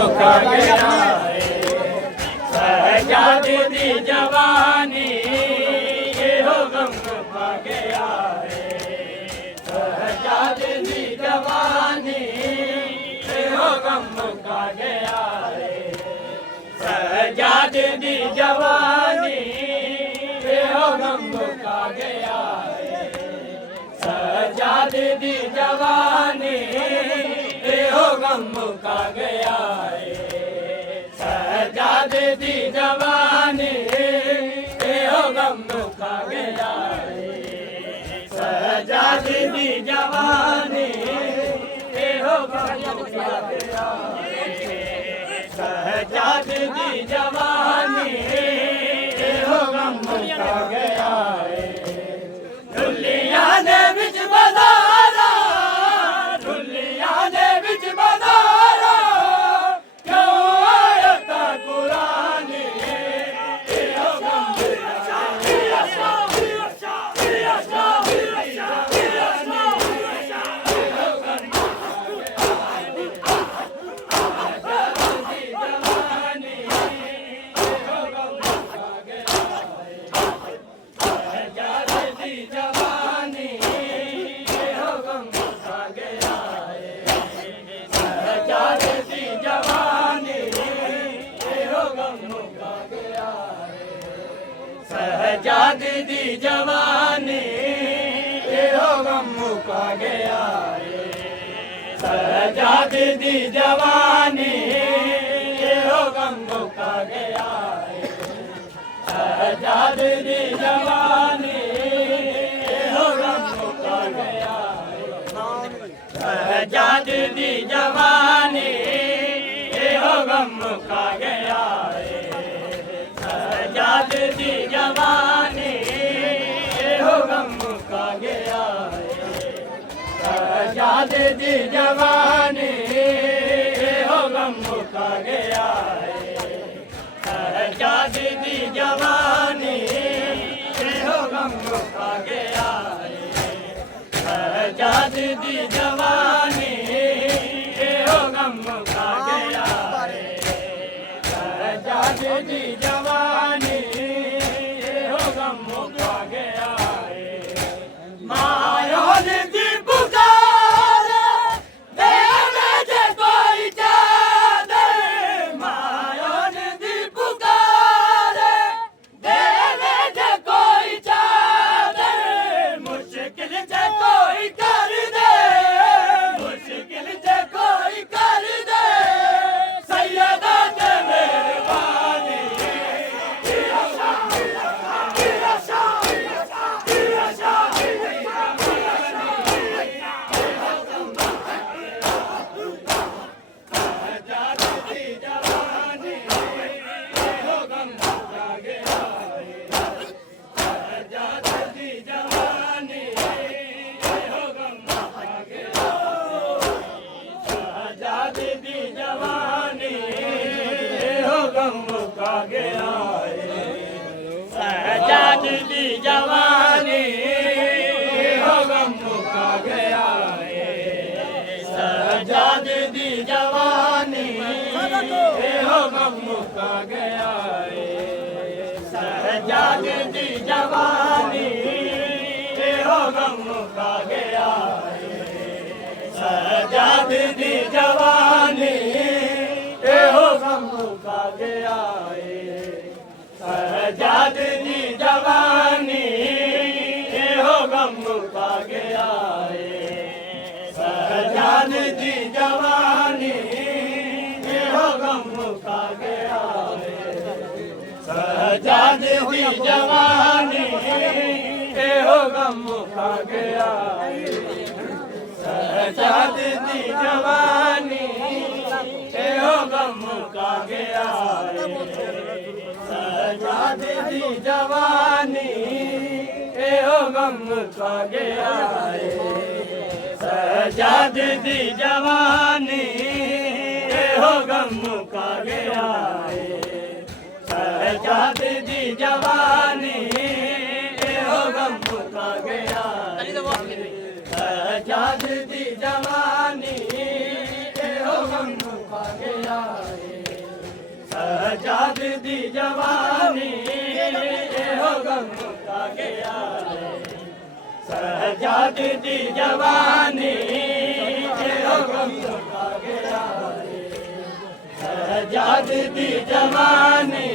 ਮੁਕਾ ਗਿਆ ਸਹਿਜਾਦ ਦੀ ਜਵਾਨੀ ਇਹੋ ਗਮ ਪਾ ਗਿਆ ਸਹਿਜਾਦ ਦੀ ਜਵਾਨੀ ਇਹੋ ਗਮ ਪਾ ਗਿਆ ਸਹਿਜਾਦ ਦੀ ਜਵਾਨੀ ਇਹੋ ਗਮ ਪਾ ਗਿਆ ਸਹਿਜਾਦ ਦੀ ਜਵਾਨੀ ਇਹੋ ਗਮ ਮੁਕਾ ਗਿਆ ਸਹਿਜਾਦ ਦੀ ਜਵਾਨੀ ਇਹੋ ਗਮ ਮੁਕਾ ਗਿਆ ਸਹਿਜਾਦ ਦੀ ਜਵਾਨੀ ਇਹੋ ਗਮ ਮੁਕਾ ਗਿਆ ਸਹਿਜਾਦ ਦੀ ਜਵਾਨੀ ਇਹੋ ਗਮ ਮੁਕਾ ਗਿਆ ਢੁੱਲੀਆਂ ਦੇ ਵਿੱਚ ਬਜ਼ਾਰਾਂ ਢੁੱਲੀਆਂ ਦੇ ਵਿੱਚ ਬਜ਼ਾਰਾਂ ਕਿਉਂ ਆਇਆ ਤਾ ਕੁਰਾਨ ਇਹੋ ਗਮ ਸਹਿਜਾਦ ਦੀ ਜਵਾਨੀ ਇਹੋ ਗਮ ਮੁਕਾ ਗਿਆ ਸਹਿਜਾਦ ਦੀ ਜਵਾਨੀ ਇਹੋ ਗਮ ਮੁਕਾ ਗਿਆ ਸਹਿਜਾਦ ਦੀ ਜਵਾਨੀ ਇਹੋ ਗਮ ਮੁਕਾ ਗਿਆ ਸਹਿਜਾਦ ਦੀ ਜਵਾਨੀ ਇਹੋ ਗਮ ਮੁਕਾ ਗਿਆ ਸਹਿਜਾਦ ਦੀ ਜਵਾਨੀ ਇਹੋ ਗਮ ਮੁਕਾ ਗਿਆ ਸਹਿਜਾਦ ਦੀ ਜਵਾਨੀ ਇਹੋ ਗਮ ਮੁਕਾ ਗਿਆ ਸਹਿਜਾਦ ਦੀ ਜਵਾਨੀ ਇਹੋ ਗਮ ਮੁਕਾ ਗਿਆ ਸਹਿਜਾਦ ਦੀ ਜਵਾਨੀ ਇਹੋ ਗਮ ਮੁਕਾ ਗਿਆ ਸਹਿਜਾਦ ਦੀ ਜਵਾਨੀ ਇਹੋ ਗਮ ਮੁਕਾ ਗਿਆ ਮਾਇਓਨ ਦੀ ਪੁਕਾਰ ਦੇਵੇ ਜੇ ਕੋਈ ਚਾਦਰ ਮਾਇਓਨ ਦੀ ਪੁਕਾਰ ਦੇਵੇ ਜੇ ਕੋਈ ਚਾਦਰ ਮੁਸ਼ਕਿਲ ਜੇ ਕੋਈ ਕਰ ਦੇ ਮੁਸ਼ਕਿਲ ਜੇ ਕੋਈ ਕਰ ਦੇ ਸੈਯਦਾ ਤੇ ਮਿਹਰਬਾਨੀ ਸਹਿਜਾਦ ਦੀ ਜਵਾਨੀ ਇਹੋ ਗਮ ਮੁਕਾ ਗਿਆ ਸਹਿਜਾਦ ਦੀ ਜਵਾਨੀ ਇਹੋ ਗਮ ਮੁਕਾ ਗਿਆ ਸਹਿਜਾਦ ਦੀ ਜਵਾਨੀ ਇਹੋ ਗਮ ਮੁਕਾ ਗਿਆ ਸਹਿਜਾਦ ਦੀ ਜਵਾਨੀ ਇਹੋ ਗਮ ਮੁਕਾ ਗਿਆ ਸਹਿਜਾਦ ਦੀ ਜਵਾਨੀ ਇਹੋ ਗਮ ਮੁਕਾ ਗਿਆ ਸਹਿਜਾਦ ਦੀ ਜਵਾਨੀ ਇਹੋ ਗਮ ਮੁਕਾ ਗਿਆ ਸਹਿਜਾਦ ਦੀ ਜਵਾਨੀ ਇਹੋ ਗਮ ਮੁਕਾ ਗਿਆ ਸਹਿਜਾਦ ਦੀ ਜਵਾਨੀ ਇਹੋ ਗਮ ਮੁਕਾ ਗਿਆ ਸਹਿਜਾਦ ਦੀ ਜਵਾਨੀ ਇਹੋ ਗਮ ਮੁਕਾ ਗਿਆ ਸਹਿਜਾਦ ਦੀ ਜਵਾਨੀ ਇਹੋ ਗਮ ਮੁਕਾ ਗਿਆ ਸਹਿਜਾਦ ਦੀ ਜਵਾਨੀ ਇਹੋ ਗਮ ਮੁਕਾ ਗਿਆ ਸਹਿਜਾਦ ਦੀ ਜਵਾਨੀ ਇਹੋ ਗਮ ਮੁਕਾ ਗਿਆ ਸ਼ਹਿਜ਼ਾਦ ਦੀ ਜਵਾਨੀ ਇਹੋ ਗਮ ਮੁਕਾ ਗਿਆ ਸ਼ਹਿਜ਼ਾਦ ਦੀ ਜਵਾਨੀ ਇਹੋ ਗਮ ਮੁਕਾ ਗਿਆ ਸ਼ਹਿਜ਼ਾਦ ਦੀ ਜਵਾਨੀ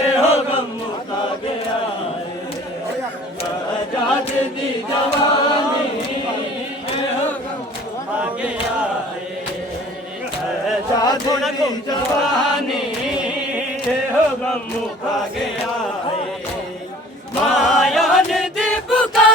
ਇਹੋ ਗਮ ਮੁਕਾ ਗਿਆ ਸ਼ਹਿਜ਼ਾਦ ਦੀ ਜਵਾਨੀ ਇਹੋ ਗਮ ਮੁਕਾ ਗਿਆ ਸ਼ਹਿਜ਼ਾਦ ਦੀ ਜਵਾਨੀ ਇਹੋ ਗਮ ਮੁਕਾ ਗਿਆ ਮਾਇਆ ਦੀ ਪੁਕਾਰ